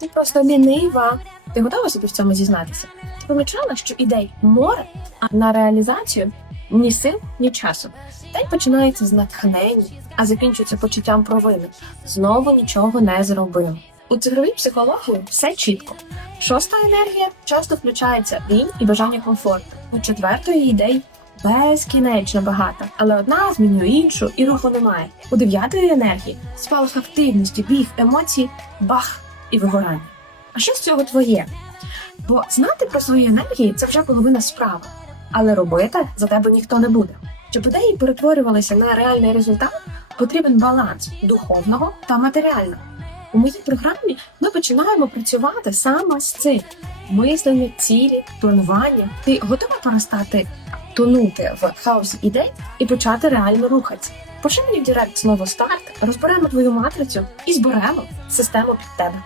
Ти просто лінива. Ти готова собі в цьому зізнатися? Ти помічала, що ідей море, а на реалізацію ні сил, ні часу. День починається з натхнення, а закінчується почуттям провини. Знову нічого не зробив. У цифровій психології все чітко. Шоста енергія часто включається лінь і бажання комфорту. У четвертої ідей безкінечно багато, але одна змінює іншу і руху немає. У дев'ятої енергії спалах активності, біг, емоції, бах і вигорання. А що з цього твоє? Бо знати про свої енергії це вже половина справи, але робити за тебе ніхто не буде. Щоб ідеї перетворювалися на реальний результат, потрібен баланс духовного та матеріального. У моїй програмі ми починаємо працювати саме з цим мислення, цілі, планування. Ти готова перестати тонути в хаосі ідей і почати реально рухатися. Пошли мені в Директ знову старт, розберемо твою матрицю і зберемо систему під тебе.